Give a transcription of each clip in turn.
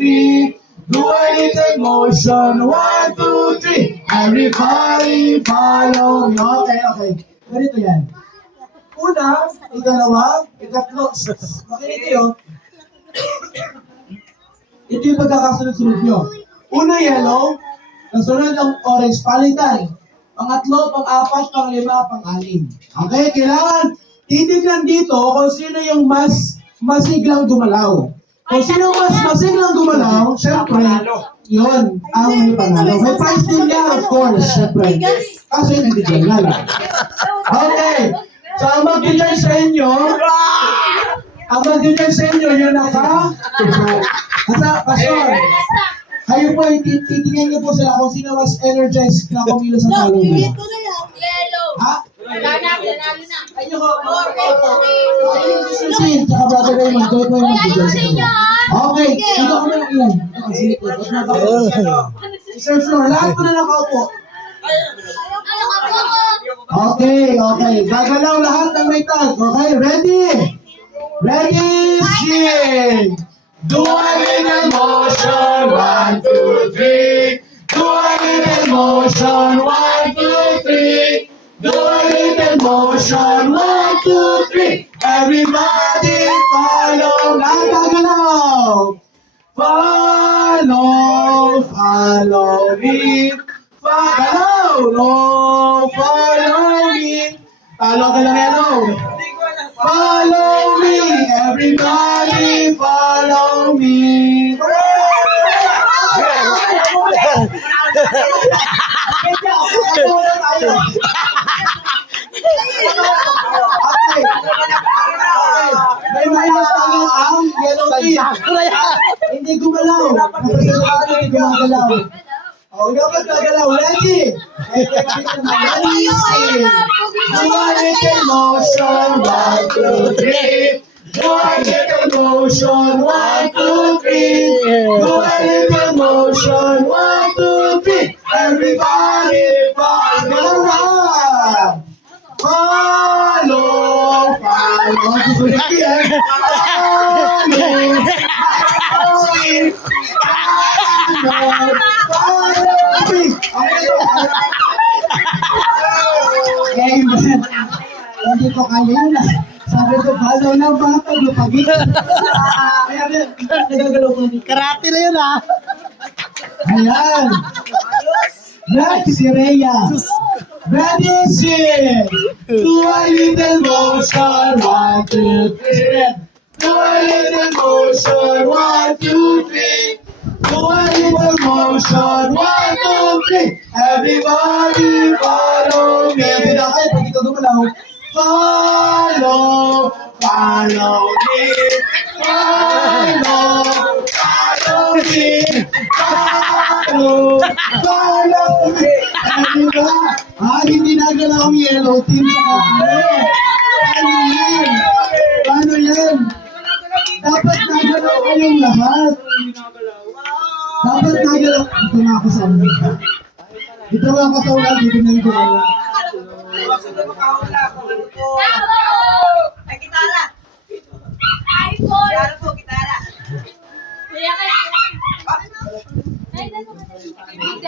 three. Do a little motion. 1, 2, 3. Everybody follow me. Okay. Ganito yan. Una, ikalawa, ikatlo. Makinig kayo. Ito yung pagkakasunod-sunod nyo. Una, yellow. Nasunod ang orange, palitan. Pangatlo, pang-apat, pang-lima, pang-anim. Okay, kailangan titignan dito kung sino yung mas masiglang gumalaw. Kung sino mas masiglang gumalaw, syempre, yun ang may panalo. May prize din niya, of course, syempre. Kasi nandito. Okay, so ang mag-judge sa inyo, yung Pastor, kayo po, titingnan niyo po sila kung sino mas energized na kumilos sa talong na. Yellow. Ha? Nanalo na. Ayun ko. Ayun si Susin, tsaka Brother Raymond. Kayo po yung mag-judge sa inyo. Okay, ito ko na yung ilan. Si Sir Flor, lahat po na nakaupo. Okay. Gagalaw lahat ng may tag. Okay, ready? Ready, sing! Do a little motion, 1, 2, 3. Do a little motion, 1, 2, 3. Do a little motion, 1, 2, 3. Everybody follow. Lahat gagalaw. Follow me. Follow me. Talo ka lang yan, Follow me, everybody follow me. May minus tayo ang yellow team. Hindi gumalaw. Hindi gumagalaw. Dapat gagalaw. Ready? Ready, sing. Do a little motion, 1, 2, 3. Do a little motion, 1, 2, 3. Do a little motion, 1, 2, 3. Everybody follow. Follow. Amen. Hindi ko kaya yun. Sabi ko, follow na ba? Pag-lupagin. Kaya nagagalaw ko. Karate na yun Ayan. Next, si Rhea. Ready, sing. Do a little motion, 1, 2, 3. Do a little motion, 1, 2, 3. Do a little motion, 1, 2, 3. Everybody follow me. Pag ito gumalaw. Follow me. Follow me. Follow me. Hindi nagalaw ang yellow team sa kakalo. Paano yan? Dapat nagalaw kayong lahat. Dapat nagalaw. Ito nga ako sa ulit. Dito na ito. Ay, gitara. iPhone. Gitara po, gitara.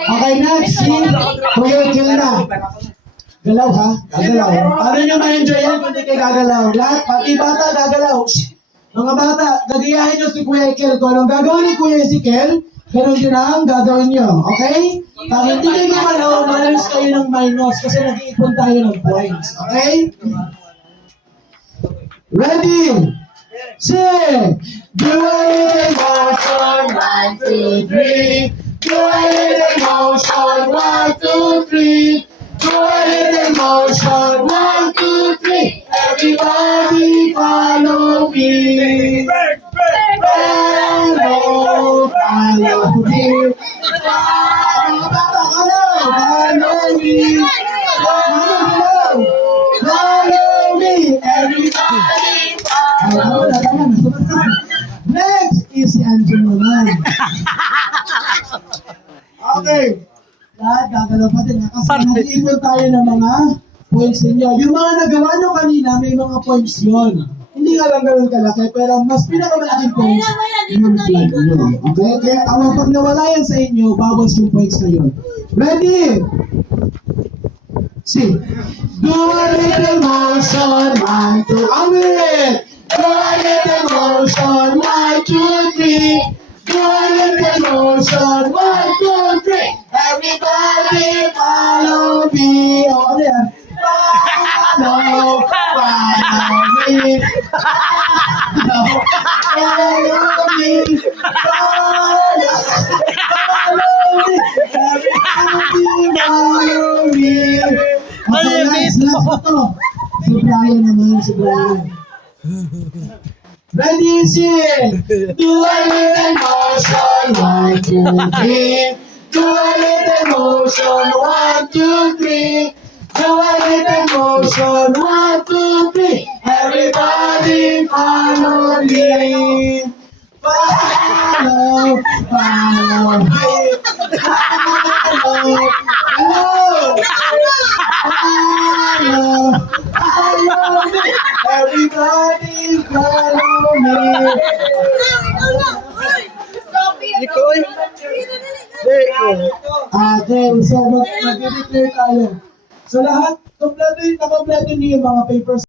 Okay, next. Kuya Gilda. Galaw ha? Gagalaw. Paano nyo ma-enjoy yan kung di kayo gagalaw? Lahat, pati bata gagalaw. Mga bata, gagayahin nyo si Kuya Ekel. Kung anong gagawin ni Kuya Ezekiel, ganun din ang gagawin nyo. Okay? Pag hindi kayo gumalaw, malalis kayo ng minus kasi nag-iipon tayo ng points. Okay? Ready? Sing! Do a little motion, 1, 2, 3. Do a little motion, 1, 2, 3. Do a little motion, 1, 2, 3. Everybody follow me. Follow me. Follow me. Follow me. Everybody follow me. Next is si Angelo naman. Okay. Lahat gagalaw pa din. Kasi nag-iipon tayo ng mga points ninyo. Yung mga nagawa nyo kanina, may mga points yun. Hindi nga lang ganun kalaki, pero mas pinakamalaking points yung flag nyo. Okay? Kaya pag nawala yan sa inyo, bawas yung points na yun. Ready? See. Do a little motion, 1, 2, Amir! Do a little motion, 1, 2, 3. Do a little motion, 1, 2, 3. Everybody follow me. O, ano yan? Follow me. Follow me. Follow me. Everybody follow me. Okay, guys, last na to. Si Brian naman, si Brian. Ready, sit! Do a little motion, 1, 2, 3. Do a little motion, 1, 2, 3. Do a little motion, 1, 2, 3. Everybody follow me. Follow, follow me. Follow, follow. Follow me. Everybody follow me. Nicole? Okay, so mag-declare tayo. So lahat, kompleto niyo yung mga papers